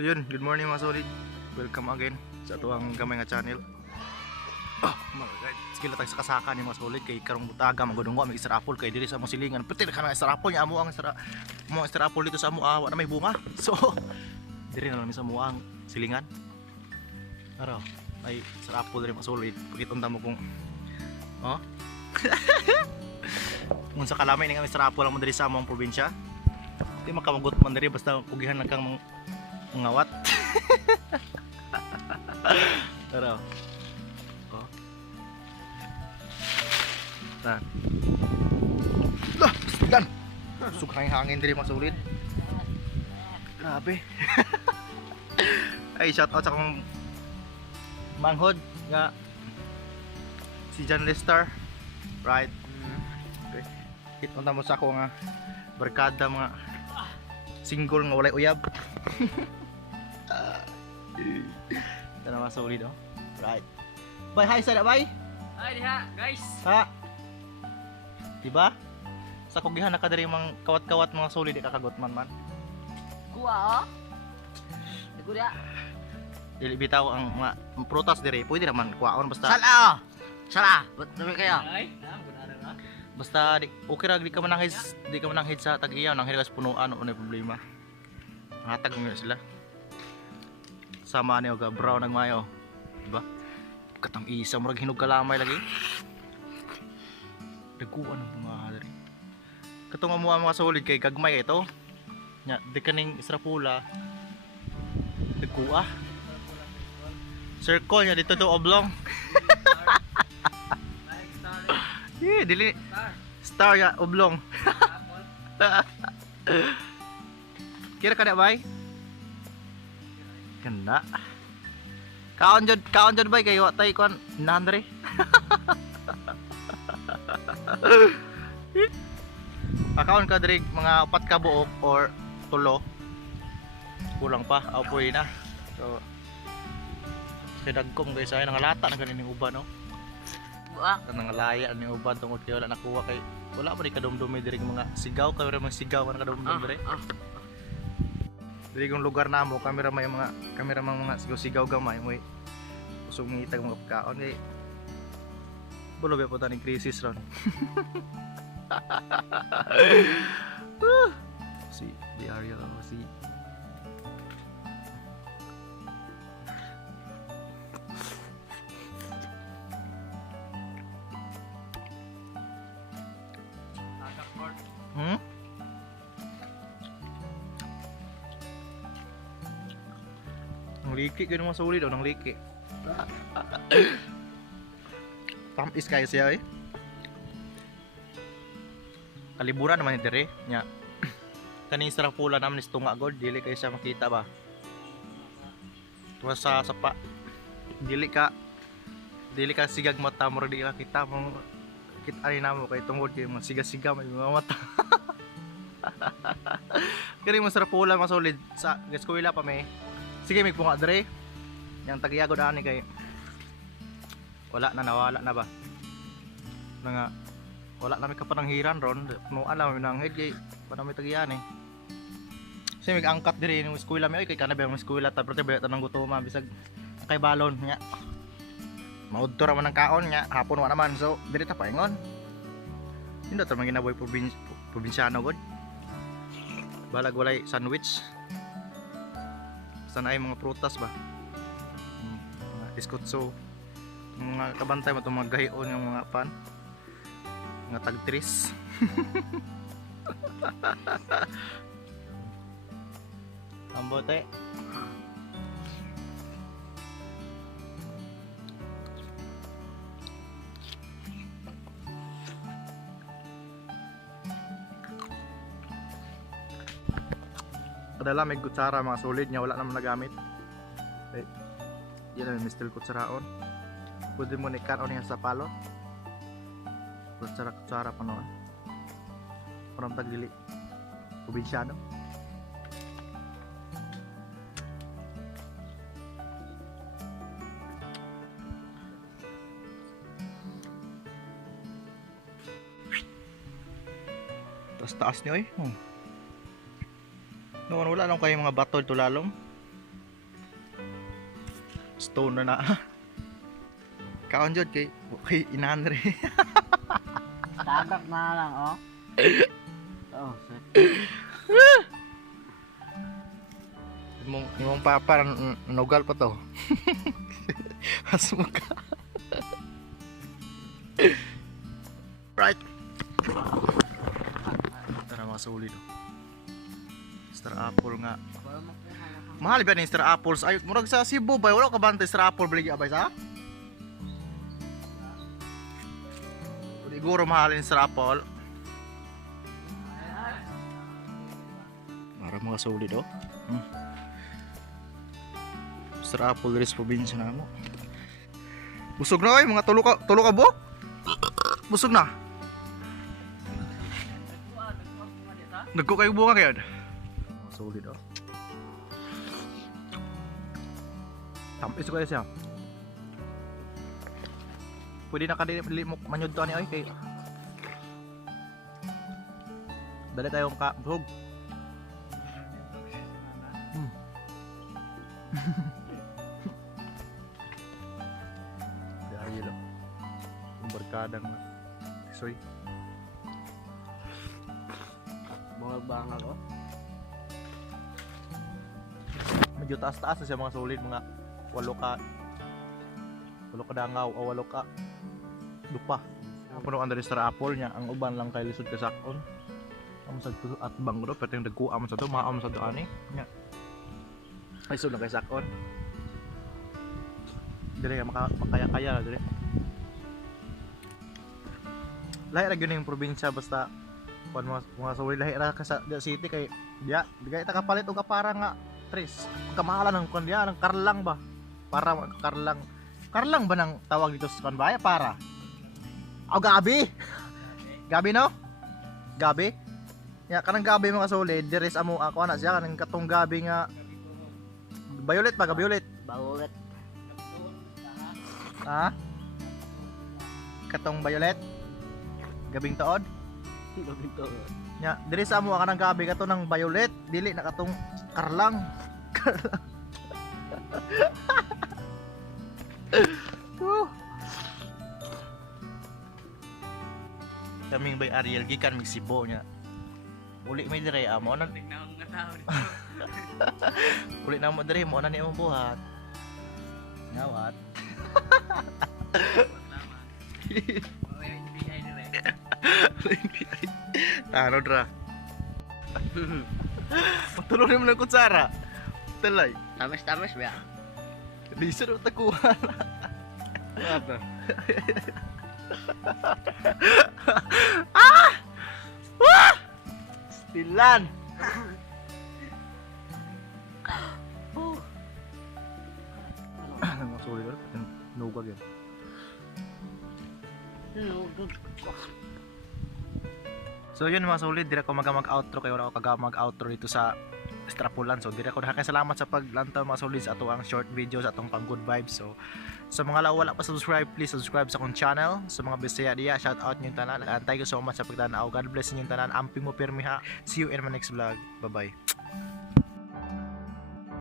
So yun, good morning mga solid. Welcome again sa atuang gamay nga channel. Mga guys, sige tayo sa kasaka ni mga solid kay karong butaga magudunggo may Star Apple kay diri sa among silingan. Pati ka na Star Apple nya amo ang Star Apple dito sa amo wa na may bunga. So diri na lang sa amo ang silingan. Araw, ay Star Apple diri mga solid. Pakitunta mo kung kung sa kalamay ni nga Star Apple ang diri sa among probinsya. Di makamagot man diri basta pugihan lang kang ngawat. Tara. Oh. Nah. Lah, yan. Sugay hangin diri mga solid. Grabe. Ay, shout out sa akong manghod nga si John Lester. Right. Okay. Itunta mo sa ako nga barkada mga single nga walay uyab. Ito na mga solid, oh. Right. Bye, hi sa na, bye. Ay, diha, guys. Ha? Diba? Sa kugihan na ka dari mga kawat-kawat mga solid, kakagot man. Kuha, oh. Ito diha. Dili bitaw ang mga prutas diri, pwede naman kuwaon basta. Sala, oh. Sala, ba't naman kayo? Ay, na. Basta okay ra di ka mananghid sa tag-iyaw nang hilas punuan o problema. Hatag mo sila. Sama niyo ga brown nag mayo. Diba? Katang isa murag hinog kalamay lagi. Daguan ang mga diri. Katong amo mga solid kay gagmay ito. Nya di kaning Israpula. Dagua. Circle nya dito to oblong. Yeah, dili. Star ya oblong. Kira kada bay? Kena. Kaon jud bay kay wa tay kon nandre. Akaon ka diri mga 4 ka buok or tulo. Kulang pa, apoy na. So dagkom guys ay nangalata na ganing uban no. Buak. Kanang laya ni uban tungod kay wala nakuha kay wala man kadumdumi diri mga sigaw kay mga sigaw man kadumdum diri. Diri kong lugar namo kamera may mga sigaw-sigaw gamay mo usog ngitag mga pagkaon kay bulo ba po taning krisis ron. Si di area si Nang liki gano'n mga solid o nang liki. Tamis kayo siya eh. Kaliburan naman ni dire nya. Kaning Star Apple naman is tunga god dili kayo siya makita ba. Tuwa sa sapa. Dili ka sigag mata mo di ka kita mo kita ani namo kay tungod kay mga siga-siga may mga mata. Kani mo Star Apple mga solid sa eskwela pa may. Sige mig punga dre. Yang tagiyago dani kay nawala na ba. Nga wala na may kapananghiran ron. No alam mi nang kay para may tagiyan eh. Sige mig angkat diri ni eskwela mi kay kana ba ang eskwela ta pero tanang gutoma bisag kay balon nya. Maudto ra man ang kaon nya hapon wa naman so diri ta paingon. Hindi ta man ginaboy probinsyano god. Balag walay sandwich. Sana ay mga prutas ba mga iskutso mga kabantay mo itong mga gayon yung mga pan mga tagtris. Ang bote padala may kutsara mga solid niya wala naman nagamit eh, yan ang mistil kutsaraon pwede mo nikan o niya sa palot kutsara pa noon parang tagdili probinsyano taas niyo eh. Noon wala lang kayo mga bato dito lalong. Stone na na. Kaon jud kay inanre. Tagak na lang, oh. Oh, shit. Imong papa nugal pa to. Hasmo ka. Right. Tara mga solid. Star Apple nga. Mahal ba ni Star Apples? Ay, murag sa Cebu ba? Wala ka ba ng Star Apple balik abay sa? Siguro mahal yung Star Apple. Para mga solid oh. Star Apple res probinsya na mo. Busog na mga tulo ka bo? Busog na. Nagko kayo bunga kayo. Solid oh. Tampis ko kayo siya. Pwede na kadili mo manyod to ani ay kay. Dali tayo ka bug. Dahil lo. Barkadang soy. Mga bangal, oh. Medyo taas-taas na siya mga solid, mga 8 ka dangaw o 8 ka lupa. Ang puno ang Star Apple niya, ang uban lang kay lisod ka sakon. Ang sa at bangro pero yung dagko am sa to, maam sa to ani. Nya. Ay sud lang kay sakon. Dire makaya-kaya na dire. Lahi ra gyud yung probinsya basta kon mga solid lahi ra ka sa city kay diya, digay ta kapalit og kapara nga tres. Kamahalan ng kon diya, ng karlang ba? Para karlang. Karlang ba nang tawag dito sa kanbaya para? O gabi. Gabi no? Gabi. Ya kanang gabi mga solid, diris amo ako ana siya kanang katong gabi nga violet pa, violet. Bawulit. Ha? Katong violet. Gabing tuod. Ito. Ya, diris amo kanang gabi kato ng violet, dili na katong karlang. Kaming bay Ariel gikan mig Cebu nya. Uli may dire amo na. Uli na mo dire mo na ni imong buhat. Ngawat. Ano dra? Patulong mo ng kutsara. Talay. Tamis-tamis ba? Lisa ro takuhan. Apa? Ah! Ah! Stilan. Ang sorry ro, nugag yan. So yun mga solid, dire ko mag-outro kayo ako mag-outro dito sa Strapulan. So dire ko daghang salamat sa paglantaw mga solid sa atong short video sa atong pang good vibes. So sa mga wala pa subscribe, please subscribe sa akong channel. Sa mga Bisaya diya, shout out niyo tanan. And thank you so much sa pagtanaw. God bless niyo tanan. Amping mo pirmi ha. See you in my next vlog. Bye bye.